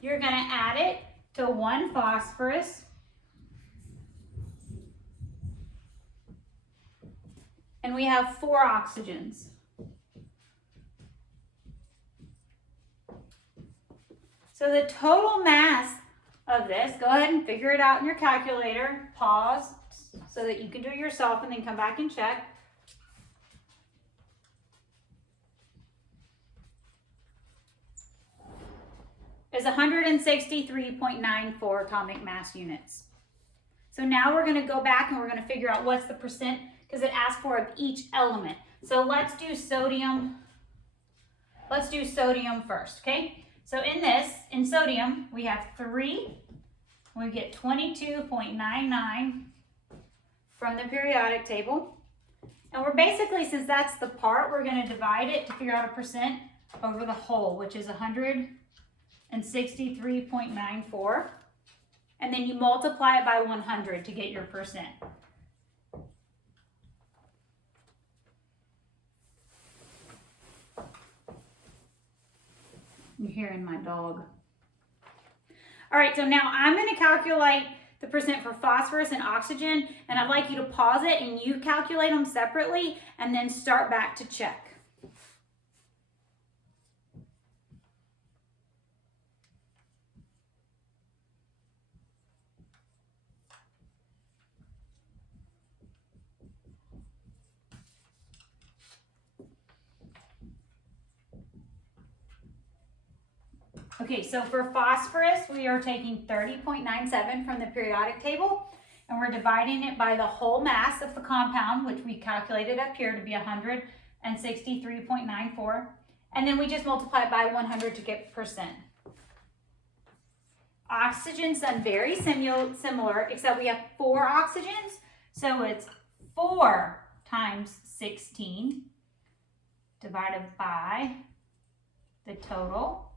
You're going to add it to 1 phosphorus. And we have 4 oxygens. So the total mass of this, go ahead and figure it out in your calculator. Pause so that you can do it yourself and then come back and check. Is 163.94 atomic mass units. So now we're going to go back and we're going to figure out what's the percent, because it asks for of each element. So let's do sodium. Let's do sodium first, okay? So in sodium, we have 3. We get 22.99 from the periodic table. And we're basically, since that's the part, we're going to divide it to figure out a percent over the whole, which is 163.94. And then you multiply it by 100 to get your percent. You're hearing my dog. All right, so now I'm going to calculate the percent for phosphorus and oxygen, and I'd like you to pause it and you calculate them separately and then start back to check. Okay, so for phosphorus, we are taking 30.97 from the periodic table, and we're dividing it by the whole mass of the compound, which we calculated up here to be 163.94. And then we just multiply it by 100 to get percent. Oxygen's done very similar, except we have 4 oxygens. So it's 4 times 16 divided by the total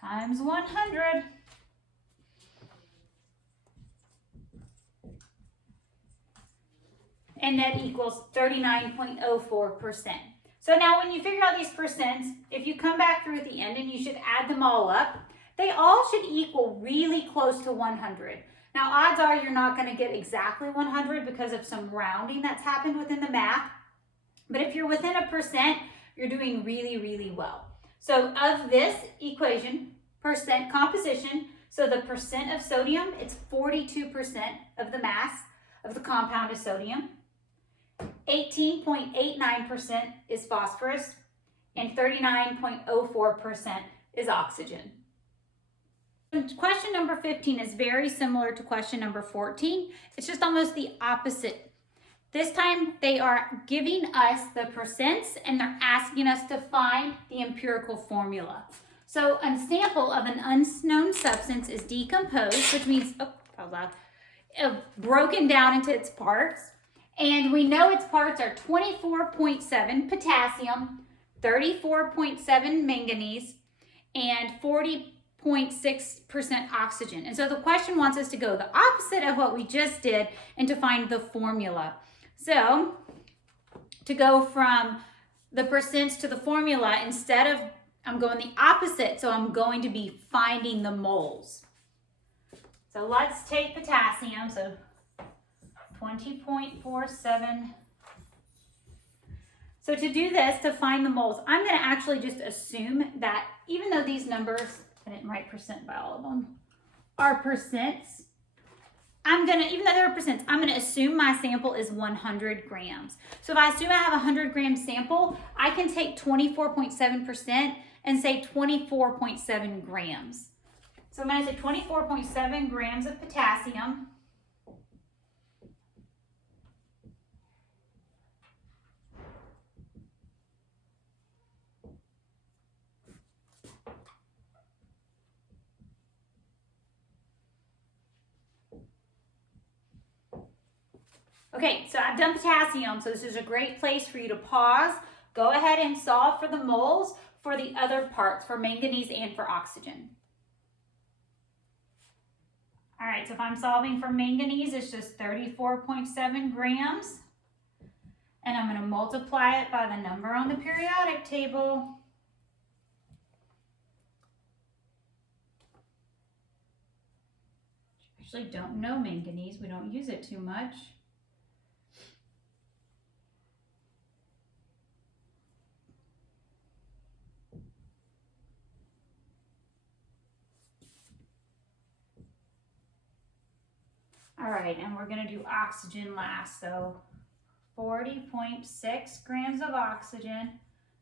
times 100. And that equals 39.04%. So now when you figure out these percents, if you come back through at the end and you should add them all up, they all should equal really close to 100. Now odds are you're not going to get exactly 100 because of some rounding that's happened within the math. But if you're within a percent, you're doing really, really well. So of this equation, percent composition, so the percent of sodium, it's 42% of the mass of the compound is sodium. 18.89% is phosphorus, and 39.04% is oxygen. Question number 15 is very similar to question number 14. It's just almost the opposite. This time they are giving us the percents and they're asking us to find the empirical formula. So a sample of an unknown substance is decomposed, which means broken down into its parts. And we know its parts are 24.7 potassium, 34.7 manganese, and 40.6% oxygen. And so the question wants us to go the opposite of what we just did and to find the formula. So to go from the percents to the formula, instead of, I'm going the opposite, so I'm going to be finding the moles. So let's take potassium, so 20.47. So to do this, to find the moles, I'm going to actually just assume that even though these numbers, I didn't write percent by all of them, are percents, even though they're percents, I'm going to assume my sample is 100 grams. So if I assume I have a 100 gram sample, I can take 24.7% and say 24.7 grams. So I'm going to say 24.7 grams of potassium. Okay, so I've done potassium, so this is a great place for you to pause. Go ahead and solve for the moles for the other parts, for manganese and for oxygen. All right, so if I'm solving for manganese, it's just 34.7 grams. And I'm going to multiply it by the number on the periodic table. I actually don't know manganese. We don't use it too much. All right, and we're going to do oxygen last. So 40.6 grams of oxygen,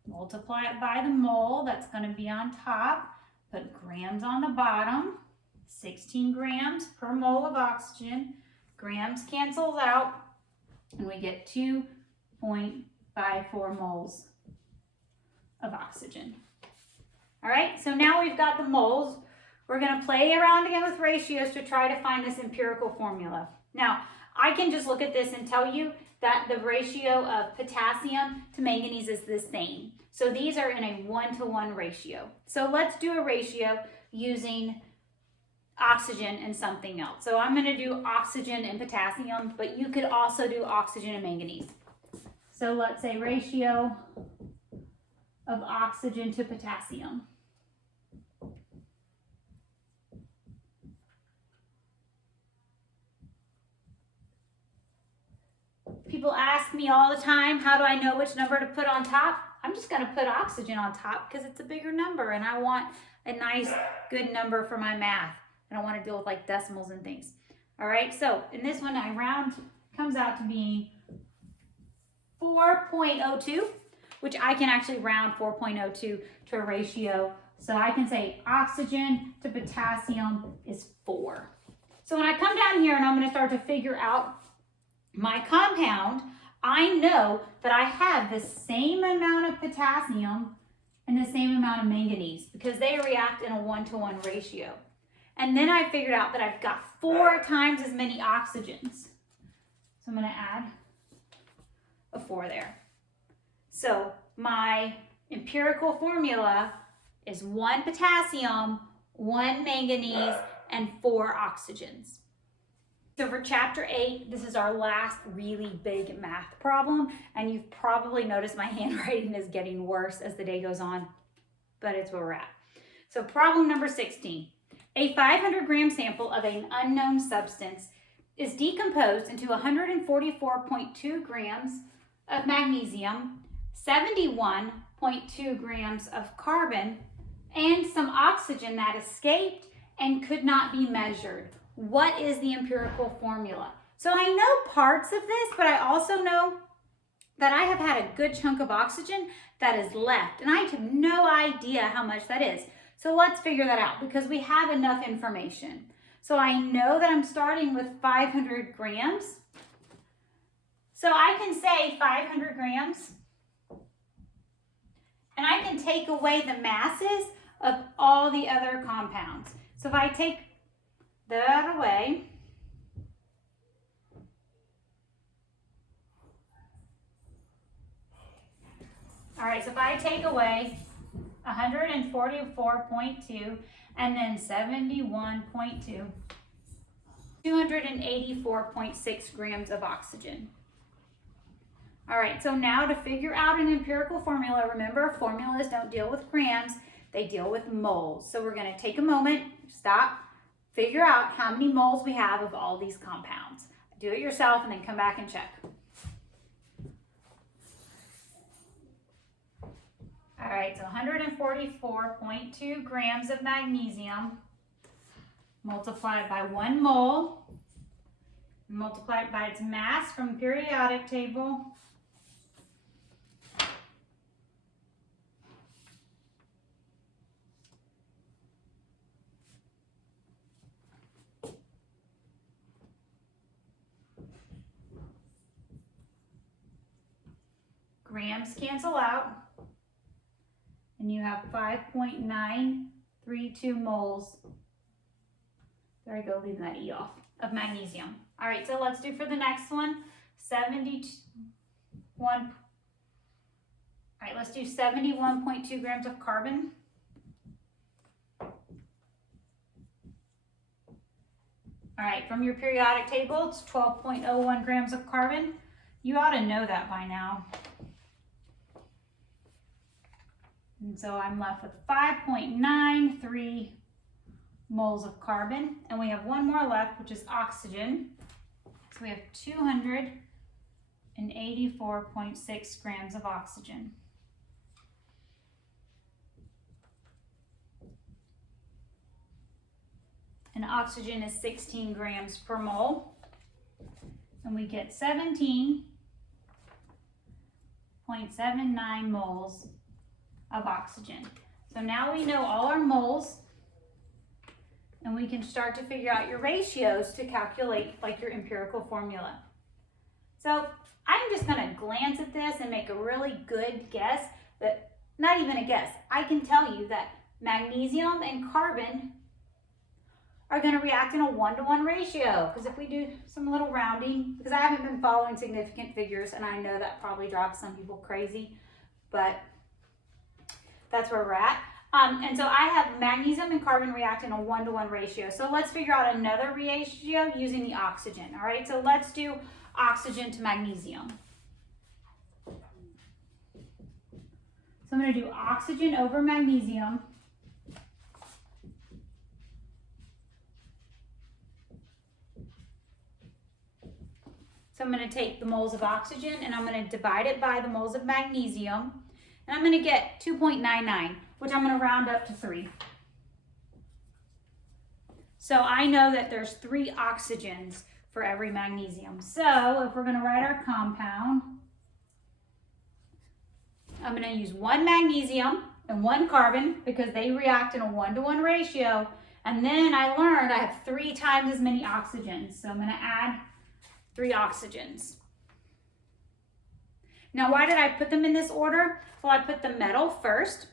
multiply it by the mole, that's going to be on top, put grams on the bottom, 16 grams per mole of oxygen, grams cancels out, and we get 2.54 moles of oxygen. All right, so now we've got the moles. We're going to play around again with ratios to try to find this empirical formula. Now, I can just look at this and tell you that the ratio of potassium to manganese is the same. So these are in a 1-to-1 ratio. So let's do a ratio using oxygen and something else. So I'm going to do oxygen and potassium, but you could also do oxygen and manganese. So let's say ratio of oxygen to potassium. People ask me all the time, how do I know which number to put on top? I'm just going to put oxygen on top because it's a bigger number and I want a nice, good number for my math. I don't want to deal with like decimals and things. All right, so in this one, I round, comes out to be 4.02, which I can actually round 4.02 to a ratio. So I can say oxygen to potassium is 4. So when I come down here and I'm going to start to figure out my compound, I know that I have the same amount of potassium and the same amount of manganese because they react in a 1-to-1 ratio. And then I figured out that I've got 4 times as many oxygens. So I'm going to add a 4 there. So my empirical formula is 1 potassium, 1 manganese, and 4 oxygens. So for chapter 8, this is our last really big math problem, and you've probably noticed my handwriting is getting worse as the day goes on, but it's where we're at. So problem number 16. A 500-gram sample of an unknown substance is decomposed into 144.2 grams of magnesium, 71.2 grams of carbon, and some oxygen that escaped and could not be measured. What is the empirical formula? So I know parts of this, but I also know that I have had a good chunk of oxygen that is left, and I have no idea how much that is. So let's figure that out because we have enough information. So I know that I'm starting with 500 grams. So I can say 500 grams, and I can take away the masses of all the other compounds. So if I take that away, all right, so if I take away 144.2 and then 71.2, 284.6 grams of oxygen. All right, so now to figure out an empirical formula, remember formulas don't deal with grams, they deal with moles. So we're going to take a moment, stop, figure out how many moles we have of all these compounds. Do it yourself and then come back and check. All right, so 144.2 grams of magnesium multiplied by 1 mole, multiplied by its mass from the periodic table, grams cancel out, and you have 5.932 moles. There I go, leaving that E off, of magnesium. All right, so let's do for the next one, 71. All right, let's do 71.2 grams of carbon. All right, from your periodic table, it's 12.01 grams of carbon. You ought to know that by now. And so I'm left with 5.93 moles of carbon, and we have one more left, which is oxygen. So we have 284.6 grams of oxygen. And oxygen is 16 grams per mole, and we get 17.79 moles of oxygen. So now we know all our moles, and we can start to figure out your ratios to calculate like your empirical formula. So I'm just going to glance at this and make a really good guess, that not even a guess, I can tell you that magnesium and carbon are going to react in a 1-to-1 ratio, because if we do some little rounding, because I haven't been following significant figures, and I know that probably drives some people crazy, but that's where we're at. And so I have magnesium and carbon react in a 1-to-1 ratio. So let's figure out another ratio using the oxygen. All right, so let's do oxygen to magnesium. So I'm going to do oxygen over magnesium. So I'm going to take the moles of oxygen and I'm going to divide it by the moles of magnesium. And I'm going to get 2.99, which I'm going to round up to 3. So I know that there's 3 oxygens for every magnesium. So if we're going to write our compound, I'm going to use 1 magnesium and 1 carbon because they react in a 1-to-1 ratio. And then I learned I have 3 times as many oxygens. So I'm going to add 3 oxygens. Now, why did I put them in this order? Well, I put the metal first,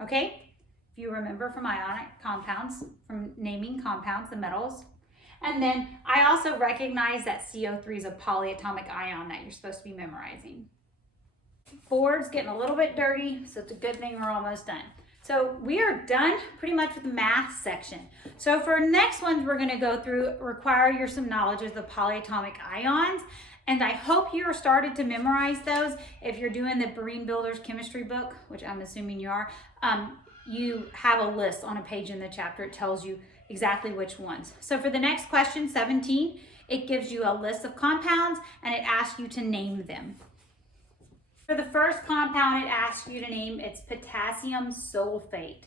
okay? If you remember from ionic compounds, from naming compounds, the metals. And then I also recognize that CO3 is a polyatomic ion that you're supposed to be memorizing. Board's getting a little bit dirty, so it's a good thing we're almost done. So we are done pretty much with the math section. So for next ones, we're going to go through, require your some knowledge of the polyatomic ions. And I hope you're started to memorize those. If you're doing the Berean Builders Chemistry book, which I'm assuming you are, you have a list on a page in the chapter. It tells you exactly which ones. So for the next question, 17, it gives you a list of compounds and it asks you to name them. For the first compound, it asks you to name its potassium sulfate.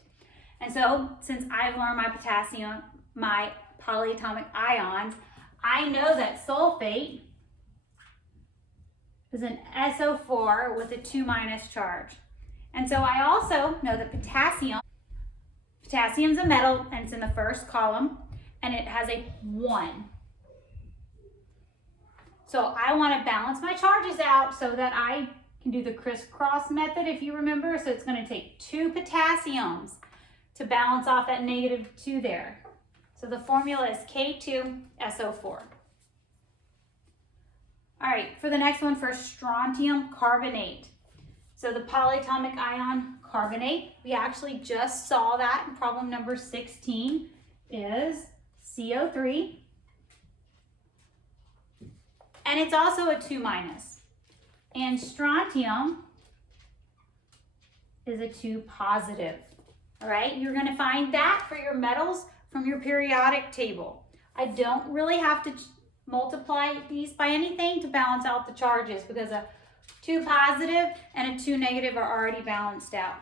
And so since I've learned my polyatomic ions, I know that sulfate is an SO4 with a 2- charge. And so I also know that potassium's a metal and it's in the first column and it has a 1. So I want to balance my charges out so that I can do the crisscross method if you remember. So it's going to take 2 potassiums to balance off that -2 there. So the formula is K2SO4. All right, for the next one, for strontium carbonate. So the polyatomic ion carbonate, we actually just saw that in problem number 16 is CO3. And it's also a 2-. And strontium is a 2+. All right, you're going to find that for your metals from your periodic table. I don't really have to multiply these by anything to balance out the charges because a 2+ and a 2- are already balanced out.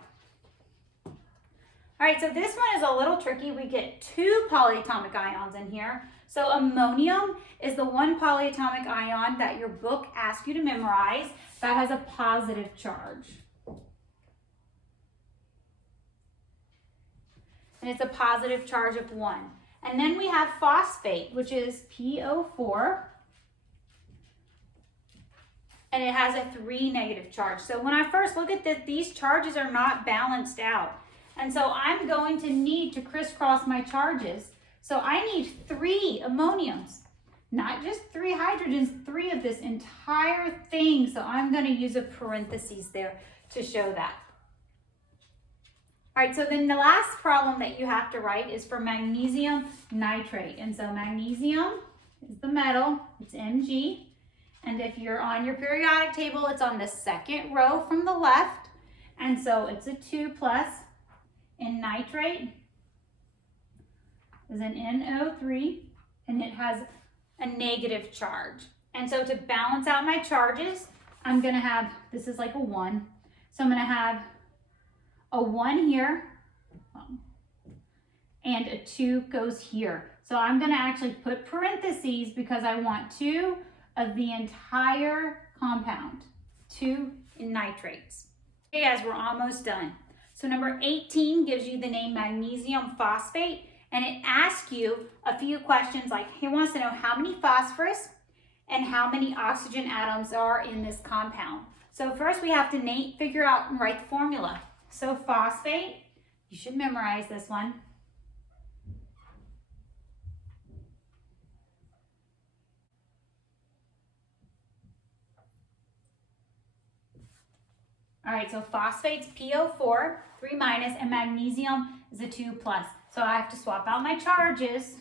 All right, so this one is a little tricky. We get 2 polyatomic ions in here. So ammonium is the one polyatomic ion that your book asks you to memorize that has a positive charge. And it's a positive charge of 1. And then we have phosphate, which is PO4. And it has a 3- charge. So when I first look at this, these charges are not balanced out. And so I'm going to need to crisscross my charges. So I need 3 ammoniums, not just 3 hydrogens, 3 of this entire thing. So I'm going to use a parentheses there to show that. All right, so then the last problem that you have to write is for magnesium nitrate. And so magnesium is the metal, it's Mg. And if you're on your periodic table, it's on the 2nd row from the left. And so it's a 2+. And nitrate is an NO3, and it has a negative charge. And so to balance out my charges, I'm gonna have, this is like a 1. So I'm gonna have a 1 here, and a 2 goes here. So I'm gonna actually put parentheses because I want 2 of the entire compound, 2 in nitrates. Okay guys, we're almost done. So number 18 gives you the name magnesium phosphate, and it asks you a few questions like, it wants to know how many phosphorus and how many oxygen atoms are in this compound. So first we have to figure out and write the formula. So phosphate, you should memorize this one. All right, so phosphate's PO4, 3-, and magnesium is a 2+. So I have to swap out my charges.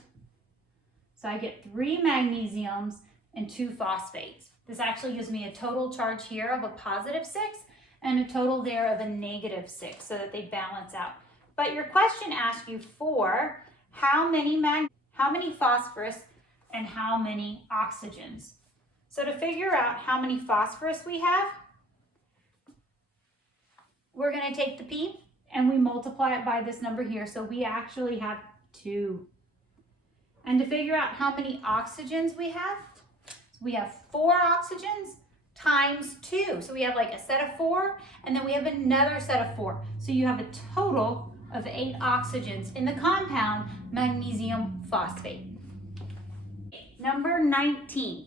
So I get 3 magnesiums and 2 phosphates. This actually gives me a total charge here of a +6 and a total there of a -6 so that they balance out. But your question asks you for how many phosphorus and how many oxygens. So to figure out how many phosphorus we have, we're going to take the P and we multiply it by this number here. So we actually have 2. And to figure out how many oxygens we have, 4 oxygens times 2. So we have like a set of 4, and then we have another set of 4. So you have a total of 8 oxygens in the compound magnesium phosphate. Number 19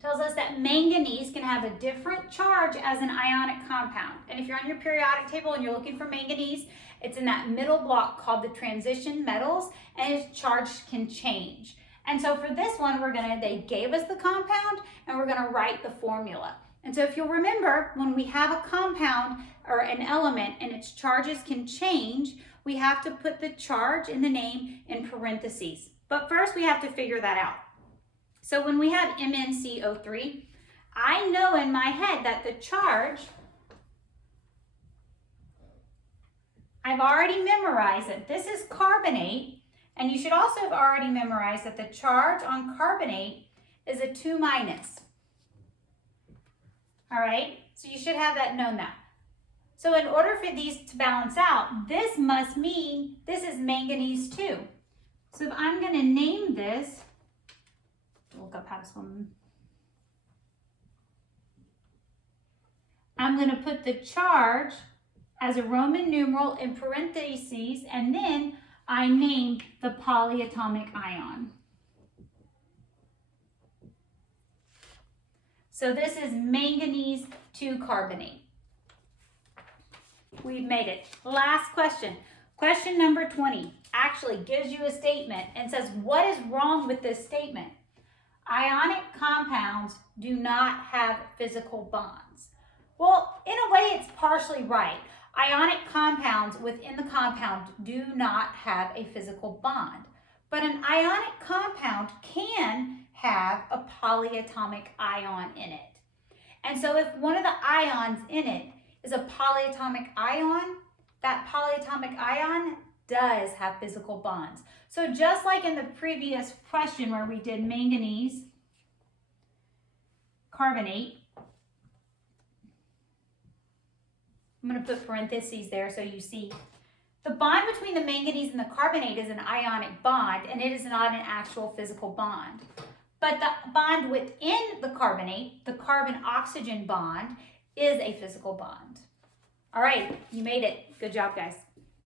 tells us that manganese can have a different charge as an ionic compound. And if you're on your periodic table and you're looking for manganese, it's in that middle block called the transition metals, and its charge can change. And so for this one, they gave us the compound and we're gonna write the formula. And so if you'll remember, when we have a compound or an element and its charges can change, we have to put the charge in the name in parentheses. But first we have to figure that out. So when we have MnCO3, I know in my head that the charge, I've already memorized it. This is carbonate, and you should also have already memorized that the charge on carbonate is a 2-. All right, so you should have known that. So in order for these to balance out, this must mean this is manganese too. So if I'm gonna name this, look up how to spell. I'm going to put the charge as a Roman numeral in parentheses, and then I name the polyatomic ion. So this is manganese 2 carbonate. We've made it. Last question. Question number 20 actually gives you a statement and says, what is wrong with this statement? Ionic compounds do not have physical bonds. Well, in a way, it's partially right. Ionic compounds within the compound do not have a physical bond. But an ionic compound can have a polyatomic ion in it. And so if one of the ions in it is a polyatomic ion, that polyatomic ion does have physical bonds. So just like in the previous question where we did manganese carbonate, I'm going to put parentheses there so you see. The bond between the manganese and the carbonate is an ionic bond, and it is not an actual physical bond. But the bond within the carbonate, the carbon-oxygen bond, is a physical bond. All right, you made it. Good job, guys.